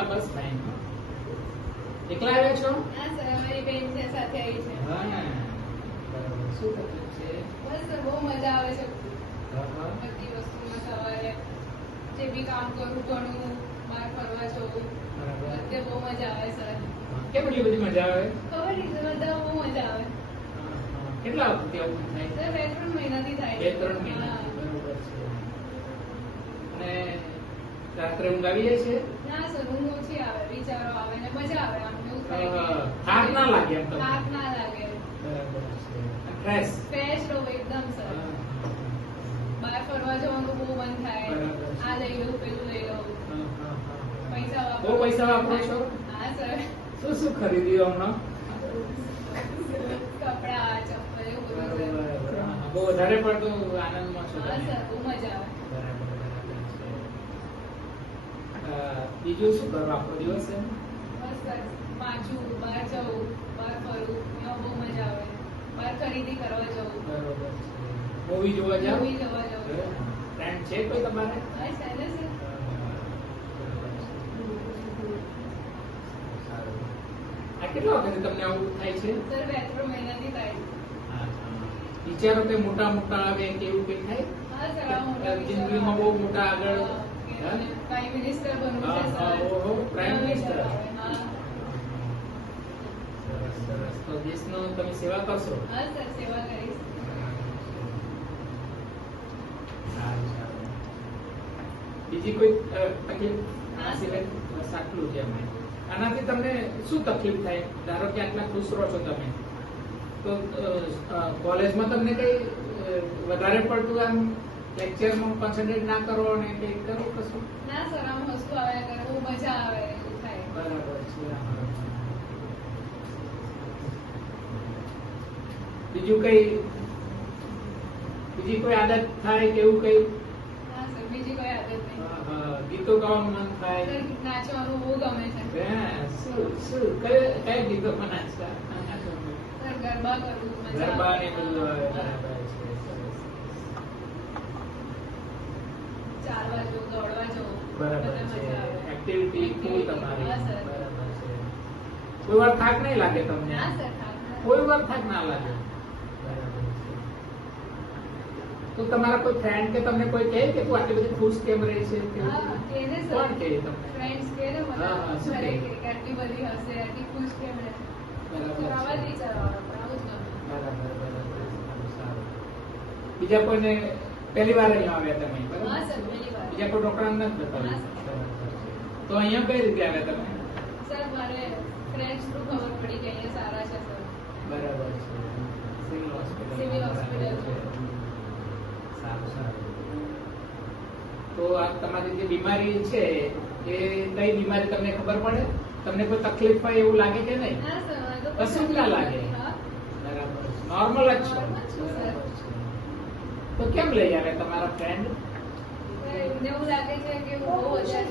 હા બસ ફાઇન. એકલા આવ્યા છો? હા સર, અમારી બેન છે સાથે આવી છે. હા બરાબર. શું તકલીફ છે? બસ સર, બહુ મજા આવે છે હા. બધી વસ્તુમાં. સવારે જે બી કામ કરું, ઘણું બહાર ફરવા જવું, બરાબર. બધે બહુ મજા આવે સર. કેમ એટલી બધી મજા આવે? ખબર નહીં સર, બધા બહુ મજા આવે. કેટલા વખતથી આવું થાય? સર 2-3 મહિનાથી થાય છે. 2-3 મહિના. હા. બરોબર છે. અને રાત્રે ઊંઘ આવી જાય છે? ના સર, ઊંઘ ઓછી આવે, વિચારો આવે ને મજા આવે. આમ એવું થાય કે થાક ના લાગે એમ તમને? થાક ના લાગે. બરાબર છે. ફ્રેશ? ફ્રેશ રહો એકદમ સર. બહાર ફરવા જવાનું બહુ મન થાય. બરાબર. આ લઈ લઉં, પેલું લઈ લઉં. પૈસા વાપરો. બહુ પૈસા વાપરો છો? હા સર. શું શું ખરીદ્યું હમણાં? કપડા, ચપ્પલ એવું બધું સર. બરાબર. હા, બહુ વધારે પડતું આનંદમાં છો હા તમે? સર, બહુ મજા આવે. બરાબર, બરાબર છે. બીજું શું કરો આખો દિવસ એમ? બસ સર, વાંચું, બહાર જવું, બહાર ફરું, એમાં બહુ મજા આવે. બહાર ખરીદી કરવા જવું. બરોબર છે. મૂવી જોવા જાવ? મૂવી જોવા જવું. ફ્રેન્ડ છે કોઈ તમારે? હા સર, ને સર. આ કેટલા વખત તમને આવું થાય છે? સર 2-3 મહિનાથી થાય છે. વિચારો કે મોટા મોટા આવે કે એવું કઈ થાય? હા સર, આ મોટા જિંદગીમાં બહુ મોટા આગળ પ્રાઇમ મિનિસ્ટર બનવું છે હા, સર. ઓહો, પ્રાઇમ મિનિસ્ટર. હા. સરસ સરસ. તો દેશનો તમે સેવા કરશો? હા સર, સેવા કરીશ. સારું સારું. બીજી કોઈ તકલીફ? હા, સિવાય બસ આટલું જ એમ. આનાથી તમને શું તકલીફ થાય? ધારો કે આટલા ખુશ રહો છો તમે, તો કોલેજમાં તમને કઈ વધારે પડતું આમ લેક્ચરમાં કોન્સન્ટ્રેટ ના કરો અને કઈ કરો કશું? ના સર, આમ વસ્તુ આવ્યા કરે, બહુ મજા આવે એવું થાય. બરાબર છે. બીજું કઈ બીજી કોઈ આદત થાય કે એવું કઈ? હા સર, બીજી કોઈ આદત નહીં. ગીતો ગાવાનું મન થાય? સર, નાચવાનું બહુ ગમે છે. કયા ગીતોમાં નાચતા? સર, ગરબા કરવું મજા ગરબા આવે. ને બધું આવે. હા. બરાબર છે. સરસ. ચાલવા જવું, દોડવા જવું, બરાબર બધા છે. મજા આવે. એક્ટિવિટી ફૂલ તમારી. હા સર. બરાબર છે. કોઈ વાર થાક નહીં લાગે તમને? ના સર, થાક ના. કોઈ વાર થાક ના લાગે. બરાબર છે. તો તમારા કોઈ ફ્રેન્ડ કે તમને કોઈ કહે કે તું આટલી બધી ખુશ કેમ રહે છે? હા, કહે ને સર. કોણ કહે તમને? ફ્રેન્ડ્સ કહે ને મને. હા, હા, શું ઘરે કહે? કે આટલી બધી હશે, આટલી ખુશ કેમ રહે? બરાબર સર, આવા જ છે. વિચારો આવે, પણ આવું જ ગમે. બરાબર બરાબર. સારું સારું. બીજા કોઈને પહેલી વાર અહીંયા આવ્યા તમે? બરાબર? હા સર, પહેલી વાર. બીજા કોઈ ડોક્ટર નથી બતાવ્યું? હા, બરાબર છે. તો અહીંયા કઈ રીતે આવ્યા તમે? સર, મારે ફ્રેન્ડ્સ થ્રુ ખબર પડી કે અહીંયા સારા છે સર. બરાબર છે. Civil hospital. Civil hospital. સારું સારું. તો આ તમારી જે બીમારી છે એ કઈ બીમારી તમને ખબર પડે? તમને કોઈ તકલીફ હોય એવું લાગે કે નહીં? ના સર, મને તો કશું જ ના લાગે. હા. બરાબર. નોર્મલ જ છો? Normal છું, સર. બરાબર છે. તો કેમ લઈ આવે તમારા ફ્રેન્ડ? એમને એવું લાગે છે કે હું બહુ વધારે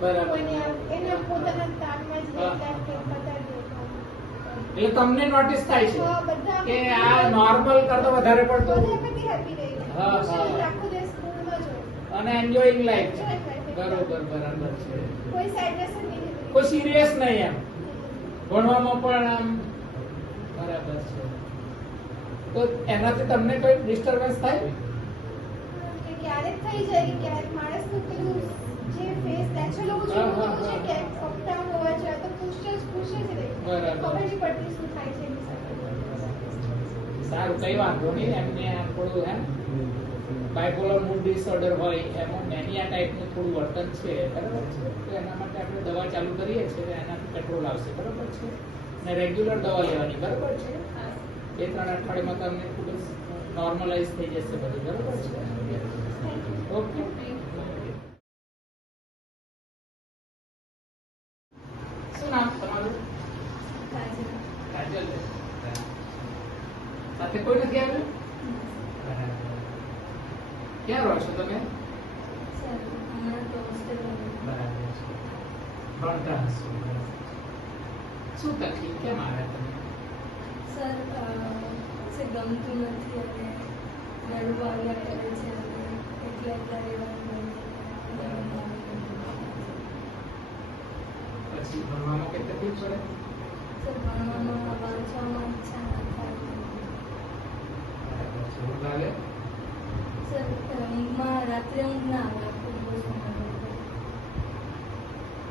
બરાબર. એટલે તમને નોટિસ થાય છે કે આ નોર્મલ કરતો વધારે પડતો અને એન્જોયિંગ લાઈફ છે. બરોબર બરાબર છે. કોઈ સિરિયસ નહીં એમ ભણવામાં પણ આમ. બરાબર છે. તો એનાથી તમને કોઈ ડિસ્ટર્બન્સ થાય? ક્યારેક થઈ જાય ક્યારેક માણસનું પેલું જે ફેસ નેચરલ હોવું જોઈએ હા, એવું હા, છે ક્યારેક અપ ડાઉન હોવા જોઈએ તો ખુશ જ રહે. બરાબર. ખબર નહીં પડતી શું થાય છે એની સાથે. સારું, કઈ વાંધો નહીં. એમને આમ થોડું બાયપોલર મૂડ ડિસઓર્ડર હોય એમાં મેનિયા ટાઈપનું થોડું વર્તન છે. બરાબર છે. તો એના માટે આપણે દવા ચાલુ કરીએ છીએ, એનાથી કંટ્રોલ આવશે. બરાબર છે. અને રેગ્યુલર દવા લેવાની. બરાબર છે. 2-3 અઠવાડિયામાં તમને ખૂબ જ નોર્મલાઇઝ થઈ જશે બધું. બરાબર છે. ઓકે. શું નામ તમારું? કાજલ. સાથે કોઈ નથી આવ્યું? બરાબર. ક્યાં રહો છો તમે? બરાબર છે. ભણતા હશો. શું તકલીફ કેમ આવ્યા તમે? સર, ગમતું નથી અને રડવું આવ્યા કરે છે એટલે અત્યારે પછી ભણવામાં કેટલી તકલીફ પડે? સર ભણવામાં વાંચવામાં ઈચ્છા ના થાય. બરાબર છે. ઊંઘ આવે? સર ઊંઘમાં રાત્રે ઊંઘ ના આવે. આખો દિવસ ઊંઘ આવે.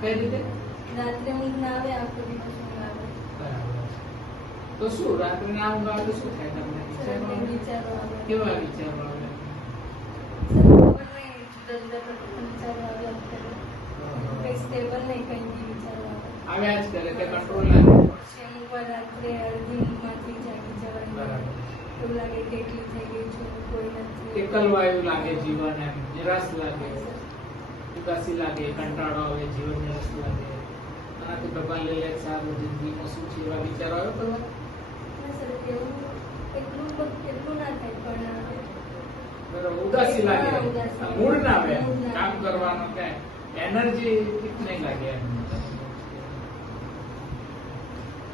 કઈ રીતે? રાત્રે ઊંઘ ના આવે, આખો દિવસ ઊંઘ આવે. બરાબર છે. તો શું રાત્રે ના ઊંઘ આવે તો શું થાય તમને? સર વિચારો આવે? વિચારો આવે. કેવા વિચારો આવે? સર ખબર નહીં, જુદા જુદા પ્રકારના વિચારો આવ્યા જ કરે. કંઈ સ્ટેબલ નહીં, કંઈ બી વિચારો આવે. આવ્યા જ કરે તે કંટ્રોલ ના થાય. પછી અમુક વાર રાત્રે અડધી ઊંઘમાંથી જાગી જવાય. બરાબર. એવું લાગે કે એકલી થઈ ગઈ છું, કોઈ નથી. એકલવાયું લાગે જીવન, એમ નિરાશ લાગે, ઉદાસી લાગે, કંટાળો આવે, જીવન નિરાશ લાગે. આનાથી ભગવાન લઈ લે સારું, જિંદગીમાં શું છે એવા વિચારો આવે કરવા? ના સર, એવું એટલું ના થાય, પણ બરાબર. ઉદાસી લાગે, હા, ઉદાસી. આ મૂડ ના આવે, મૂડ ના કામ આવે. કરવાનો ક્યાંય એનર્જી નહીં લાગે એમ.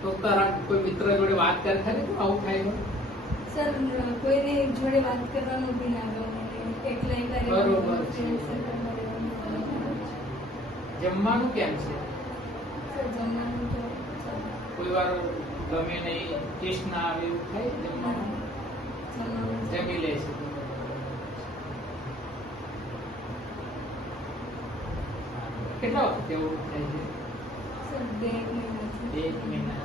તો તારા કોઈ મિત્ર જોડે વાત કરે ખરી તો આવું થાય એમ? સર કોઈને જોડે વાત કરવાનું બી ના ગમે. એકલા એકલા રહેવાનું, બરોબર છે. friend circle-માં રહેવાનું. જમવાનું કેમ છે? સર જમવાનું તો ચાલે. કોઈ વાર ગમે નહીં, ટેસ્ટ ના આવે એવું થાય જમવાનું? જમવાનું જમી લે છે. કેટલા વખત એવું થાય છે? સર 2 મહિનાથી. 1 મહિના.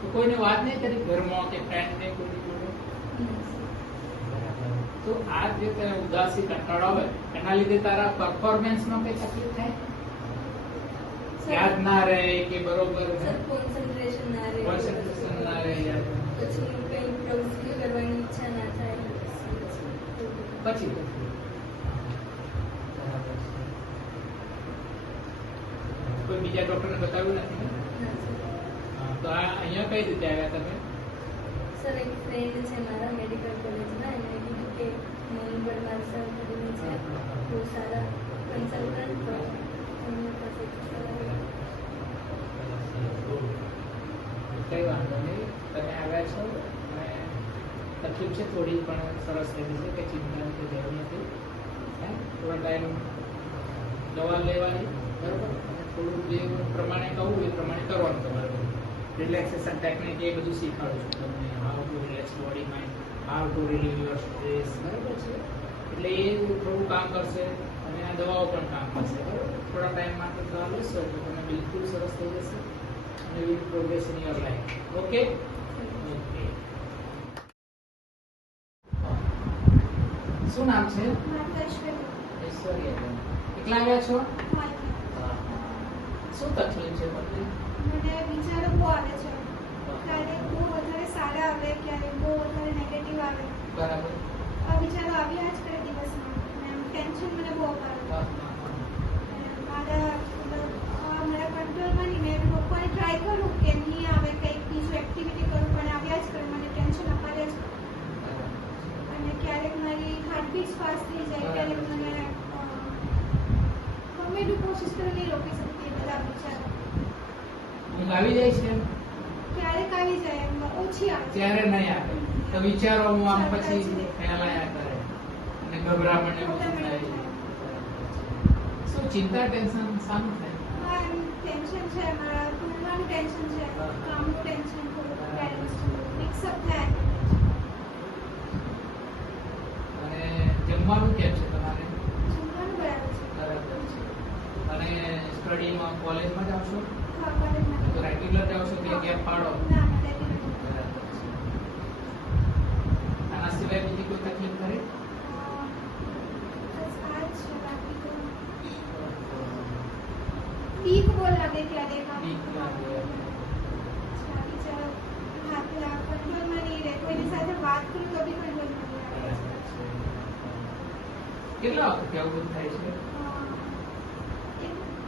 તો કોઈને વાત નહીં કરી ઘરમાં કે ફ્રેન્ડ ને કોઈ જોડે? તો આ જે તને ઉદાસી કંટાળો આવે એના લીધે તારા પરફોર્મન્સમાં કઈ તકલીફ થાય? યાદ ના રહે કે બરોબર સર કોન્સન્ટ્રેશન ના રહે. કોન્સન્ટ્રેશન ના રહે યાદ પછી કંઈ પ્રવૃત્તિ કરવાની ઈચ્છા ના થાય. પછી બરાબર છે. કોઈ બીજા ડોક્ટરને બતાવ્યું નથી ને? ના સર. હા, તો આ અહીંયા કઈ રીતે આવ્યા તમે? સર એક ફ્રેન્ડ છે મારા મેડિકલ કોલેજના, એમણે કીધું કે મોહન ગઢવાલ સર કરીને છે, બહુ સારા કન્સલ્ટન્ટ, તો એમની પાસેથી સલાહ લીધી. કઈ વાંધો નહીં, તમે આવ્યા છો અને તકલીફ છે થોડી પણ સરસ થઈ ગઈ છે, કઈ ચિંતાની કોઈ જરૂર નથી. હે? થોડા ટાઈમ દવા લેવાની, બરોબર, અને થોડું જે પ્રમાણે કહું એ પ્રમાણે કરવાનું તમારે. રિલેક્સેશન ટેકનિક એ બધું શીખવાડું છું તમને, how to relax body mind, how to relieve your stress, બરાબર છે. એટલે એ થોડું કામ કરશે અને આ દવાઓ પણ કામ કરશે, બરાબર. થોડા ટાઈમ માટે દવા લેશો તો તમે બિલકુલ સરસ થઈ જશે અને will progress in your life. Okay okay. શું નામ છે? મારું ઐશ્વર્ય. ઐશ્વર્યા. એકલા આવ્યા છો? હા. શું તકલીફ છે તમને? મને વિચારો બહુ આવે છે. ક્યારેક બહુ વધારે સારા આવે, ક્યારેક બહુ વધારે નેગેટિવ આવે. બરાબર. આ વિચારો આવ્યા જ કરે દિવસમાં. અને આમ ટેન્શન મને બહુ અપાવે. હા, હા, હા. મારા કંટ્રોલમાં નહીં. મેં લોકોને ટ્રાય કરું કે નહીં આવે, કંઈક બીજું એક્ટિવિટી કરું, પણ આવ્યા જ કરે. મને ટેન્શન અપાવે જ. અને ક્યારેક મારી હાર્ટબીટ ફાસ્ટ થઈ જાય, ક્યારેક મને ગમે એટલું કોશિશ કરું નહીં રોકી શકતી એ બધા વિચારો. ઊંઘ આવી જાય છે? ક્યારેક આવી જાય, એમ ઓછી આવે. ત્યારે નહીં આવે તો વિચારો હું આમ પછી ફેલાયા કરે અને ગભરામણ એવું બધું થાય. શું ચિંતા ટેન્શન શાનું થાય? હા, એમ ટેન્શન છે, મારા ભણવાનું ટેન્શન છે, કામનું ટેન્શન, થોડું પેરેન્ટ્સનું મિક્સઅપ થાય. અને જમવાનું કેમ છે તમારે? જમવાનું બરાબર છે. બરાબર છે. અને સ્ટડીમાં કોલેજમાં જાઓ છો હા, કોલેજમાં. તો રેગ્યુલર જાઓ છો કે ગેપ પાડો? ના, regular. બરાબર છે. આના સિવાય બીજી કોઈ તકલીફ ખરી? બસ આ જ છે, બાકી તો બીક બહુ લાગે ક્યારેક આમ. બીક લાગે. બાકી ચાલો, હાથે આ કંટ્રોલમાં નહીં રહે. કોઈની સાથે વાત કરું તો બી કંટ્રોલમાં નહીં આવે. કેટલા વખત આવું બધું થાય છે?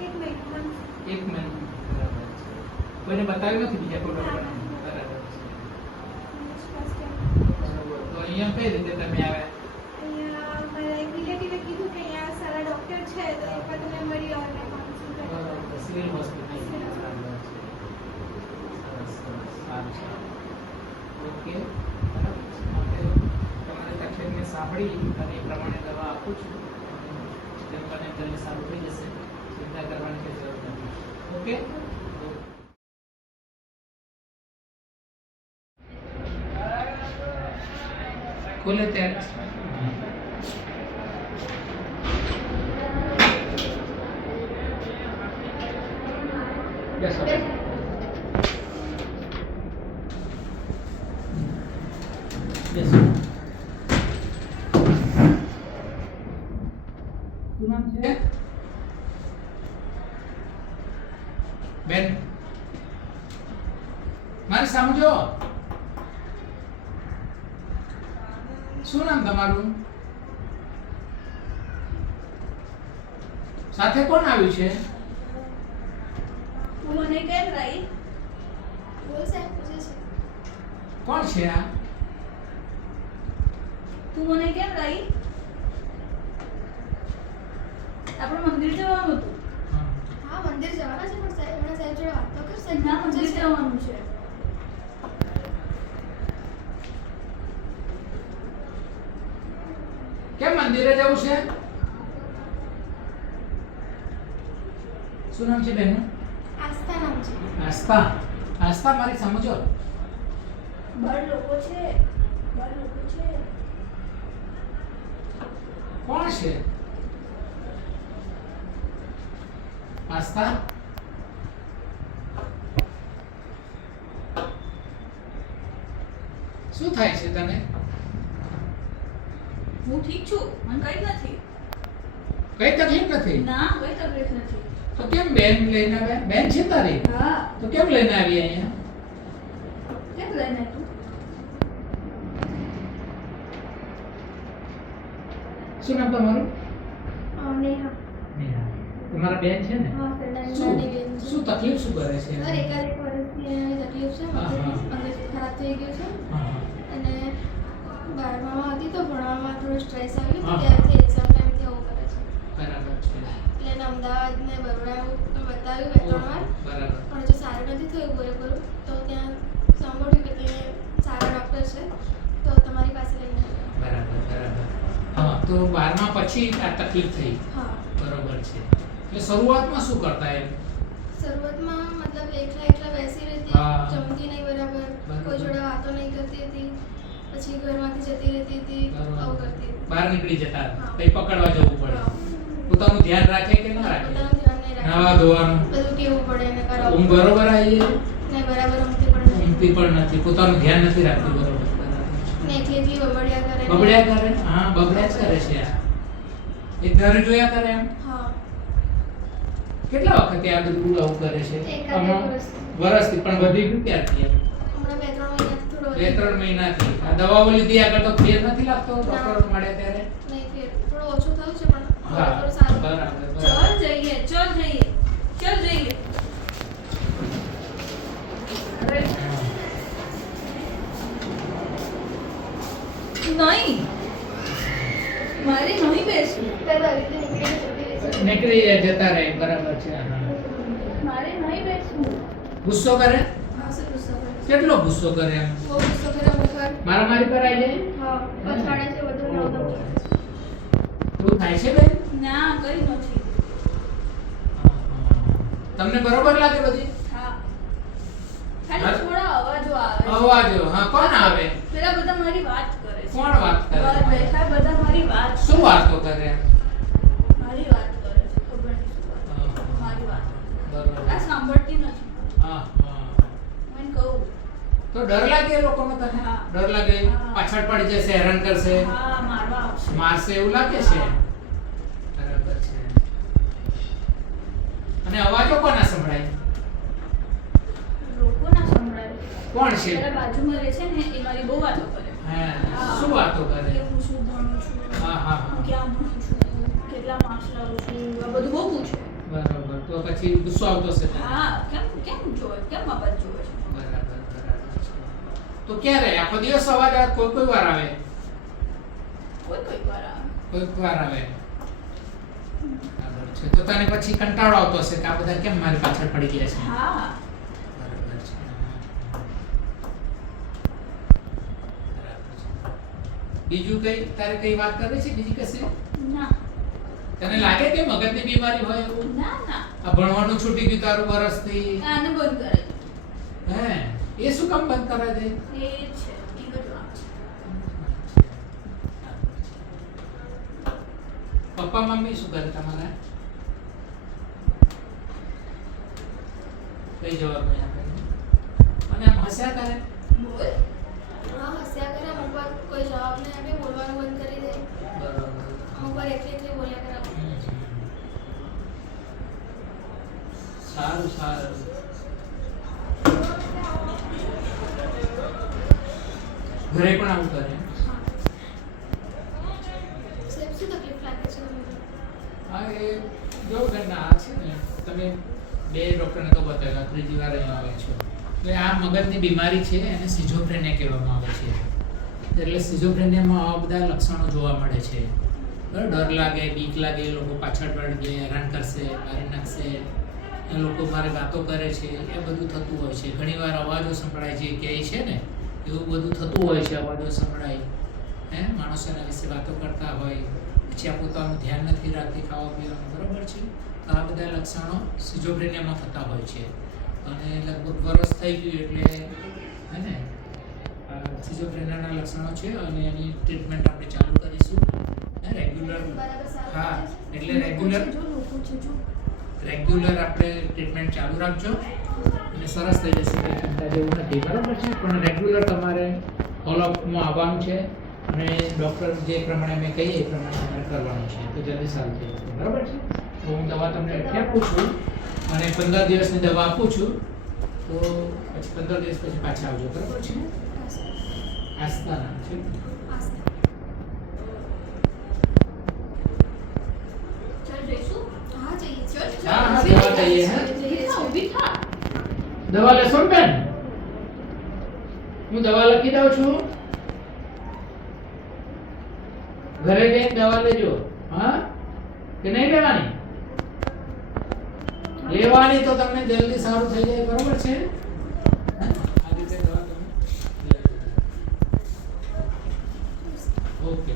એક મહિનામાં. 1 મહિનો. બરાબર છે. કોઈને બતાવ્યું નથી બીજા કોઈ ડોક્ટરને? બરાબર છે. વિશ્વાસ કેમ? બરાબર. તો અહીંયા કઈ રીતે તમે આવ્યા? અહીંયા મારા એક રિલેટિવે કીધું કે અહીંયા સારા ડોક્ટર છે, તો એકવાર તમે મળી આવો અને કન્સલ્ટ કરો. બરાબર. Civil hospital. બરાબર છે. સરસ સરસ. સારું સારું. ઓકે. બરાબર છે. માટે તમારી તકલીફને સાંભળી અને એ પ્રમાણે દવા આપું છું. જેમ બને તેમ સારું થઈ જશે. ચિંતા કરવાની કોઈ જરૂર નથી. ઓકે ખોલે ત્યારે બેસો બેસો શું નામ છે બેન મારે સમજો શું નામ તમારું સાથે કોણ આવ્યું છે તું મને કેમ લાઈ બોલ સાહેબ પૂછે છે. કોણ છે આ તું મને કેમ લાઈ આપણે મંદિર જવાનું હતું હા. હા મંદિર જવાના છે પણ સાહેબ હમણાં સાહેબ જોડે વાત તો કર સાહેબ ના મંદિર પૂછે છે. જવાનું છે કેમ મંદિરે જવું છે શું નામ છે બેન આસ્થા નામ છે. આસ્થા આસ્થા મારી સમજો બાર લોકો છે કોણ છે આસ્થા શું થાય છે તને હું ઠીક છું મને કઈ નથી કઈ તકલીફ નથી ના કઈ તકલીફ નથી તો કેમ બેન લઈને આવ્યા બેન છે તારી હા તો કેમ લઈને આવી અહીંયા કેમ લઈને તું શું નામ તમારું નેહા. નેહા તમારા બેન છે ને હા ફ્રેન્ડ શું નાની બેન છે. શું તકલીફ શું કરે છે અરે એકાદ એક વર્ષથી એને તકલીફ છે હા, હા. મગજ ખરાબ થઈ ગયું છે હા હા અને 12માં હતી તો ભણવામાં થોડું સ્ટ્રેસ આવ્યું હા. તો ત્યારથી એક્ઝામ ટાઈમથી આવું કરે છે. બરાબર છે એટલે એને અમદાવાદ ને બરોડા એવું બતાવ્યું 2-3 વાર બરાબર પણ જો સારું નથી થયું પૂરેપૂરું તો ત્યાં સાંભળ્યું કે ત્યાં સારા ડૉક્ટર છે તો તમારી પાસે લઈને આવ્યા. બરાબર બરાબર હા તો 12મા પછી આ તકલીફ થઈ હા બરોબર છે એટલે શરૂઆતમાં શું કરતા એમ શરૂઆતમાં મતલબ એકલા બેસી રહેતી હા. જમતી નહીં બરાબર બરાબર. કોઈ જોડે વાતો નહીં કરતી હતી પછી ઘરમાંથી જતી રહેતી હતી બરાબર. આવું કરતી હતી. બહાર નીકળી જતા હા. કઈ પકડવા જવું પડે હા. પોતાનું ધ્યાન રાખે કે ના રાખે પોતાનું ધ્યાન નહીં રાખતી. નાવા ધોવાનું બધું કેવું પડે ને ઊંઘ કરાવવું બરોબર આવી જાય ને બરાબર ઊંઘતી પણ નહીં ઊંઘતી પણ નથી પોતાનું ધ્યાન નથી રાખતી બરોબર ને એકલી એકલી બબડ્યા કરે ને- બબડ્યા કરે હા બબડ્યા જ કરે છે આ એ ઘર જોયા કરે એમ હા કેટલા વખતે આ બધું આવું કરે છે એકાદ હમણાં વર્ષથી. વર્ષથી પણ વધી ગયું ક્યારથી એમ હમણાં 2-3 મહિનાથી થોડો બે ત્રણ મહિનાથી આ દવાઓ લીધી આગળ તો ફેર નથી લાગતો ડોક્ટર મળે ત્યારે નહીં ફેર થોડું ઓછું થયું છે પણ હા થોડું સારું બરાબર ચલ બરાબર જઈએ અરે નહીં મારે નહીં બેસવું પહેલા આવી રીતે નીકળીને જતી રહી છે. નીકળી જાય જતા રહે બરાબર છે હા મારે નહીં બેસવું ગુસ્સો કરે હા સર ગુસ્સો કરે છે. કેટલો ગુસ્સો કરે એમ બહુ ગુસ્સો કરે અમુક વાર. મારામારી કરાઈ જાય હા અથડાડે છે બધું ને આવું બધું કરે છે. એવું થાય છે બેન ના કઈ નથી તમને બરોબર લાગે બધી હા હા? ખાલી થોડા અવાજો આવે છે. અવાજો હા કોણ આવે પેલા બધા મારી વાત કરે છે કોણ વાત કરે બહાર બેઠા બધા મારી વાત શું વાતો કરે મારી વાત કરે છે ખબર નહીં શું વાત. મારી વાત બરોબર આ સાંભળતી નથી હા હા હું એને કહું તો ડર લાગે એ લોકોને તને હા. ડર લાગે હા. પાછળ પડી જશે હેરાન કરશે હા મારવા આવશે મારશે એવું લાગે છે હા. બરાબર છે અને અવાજો કોના સંભળાય લોકો ના સંભળાય કોણ છે પેલા બાજુમાં રહે છે ને એ મારી બહુ વાતો કરે હા હા. શું વાતો કે કરે હું શું ભણું છું હા હા હું હા ક્યાં ભણું છું કેટલા માર્ક્સ લાવું છું આ બધું બહુ પૂછે બરાબર તો પછી ગુસ્સો આવતો હશે તને? હા કેમ કેમ જોવે કેમ બાબત જોવે છે બરાબર બરાબર છે. તો ક્યારે આખો દિવસ અવાજ આવે કોઈ વાર આવે કોઈ વાર આવે કોઈ વાર આવે બરાબર છે તો તને પછી કંટાળો આવતો હશે કે આ બધા કેમ મારી પાછળ પડી ગયા છે હા બરાબર છે બરાબર છે. બીજું કઈ તારે કઈ વાત કરવી છે બીજી કશી ના તને લાગે કે મગજની બીમારી હોય એવું ના ના આ ભણવાનું છૂટી ગયું તારું વરસથી આને બંધ કરે હે એ શું કામ બંધ કરે છે એ છે ઈ બધું આપ છે પપ્પા મમ્મી શું કરે તમારા કઈ જવાબ નહીં આપે અને આમ હસ્યા કરે બોલ હા હસ્યા કરે અમુક વાર કોઈ જવાબ નહીં આપે બોલવાનું બંધ કરી દે બરાબર અમુક વાર એકલી બોલ્યા કરે સારું સારું ઘરે પણ આવું કરે સાહેબ શું તકલીફ લાગે છે તમને? હા એ જો બેન આ છે ને તમે બે ડોક્ટરને તો બતાવ્યા ત્રીજી વાર અહીંયા આવે છો એટલે આ મગજની બીમારી છે એને સિઝોફ્રેનિયા કહેવામાં આવે છે એટલે સિઝોફ્રેનિયામાં આવા બધા લક્ષણો જોવા મળે છે બરાબર ડર લાગે બીક લાગે એ લોકો પાછળ વળગે હેરાન કરશે મારી નાખશે એ લોકો મારે વાતો કરે છે એ બધું થતું હોય છે ઘણીવાર અવાજો સંભળાય છે કહે છે ને એવું બધું થતું હોય છે અવાજો સંભળાય માણસો એના વિશે વાતો કરતા હોય પછી આ પોતાનું ધ્યાન નથી રાખતી ખાવા પીવાનું બરાબર છે તો આ બધા લક્ષણો સિઝોફ્રેનિયામાં થતા હોય છે અને લગભગ વરસ થઈ ગયું એટલે હે ને સિઝોફ્રેનિયાના લક્ષણો છે અને એની ટ્રીટમેન્ટ આપણે ચાલુ કરીશું રેગ્યુલર બરાબર સારું હા થાય છે? એટલે રેગ્યુલર આપણે ટ્રીટમેન્ટ ચાલુ રાખજો અને સરસ થઈ જશે કંઈ ચિંતા જેવું નથી બરાબર છે પણ રેગ્યુલર તમારે ફોલોઅપમાં આવવાનું છે અને ડૉક્ટર જે પ્રમાણે મેં કહીએ એ પ્રમાણે તમારે કરવાનું છે તો જલ્દી સારું થઈ જશે બરાબર છે તો હું દવા તમને લખી આપું છું અને 15 દિવસની દવા આપું છું તો પછી 15 દિવસ પછી પાછા આવજો બરાબર છે આસ્થા નામ છે ચાલ જઈશું? હા જઈએ છીએ. હા હા દવા લઈએ હે ઊભી થા. દવા લેશો ને બેન હું દવા લખી દઉં છું ઘરે જઈને દવા લેજો હા કે નહીં લેવાની લેવાની તો તમને જલ્દી સારું થઈ જાય બરોબર છે આ રીતે દવા તમે ઓકે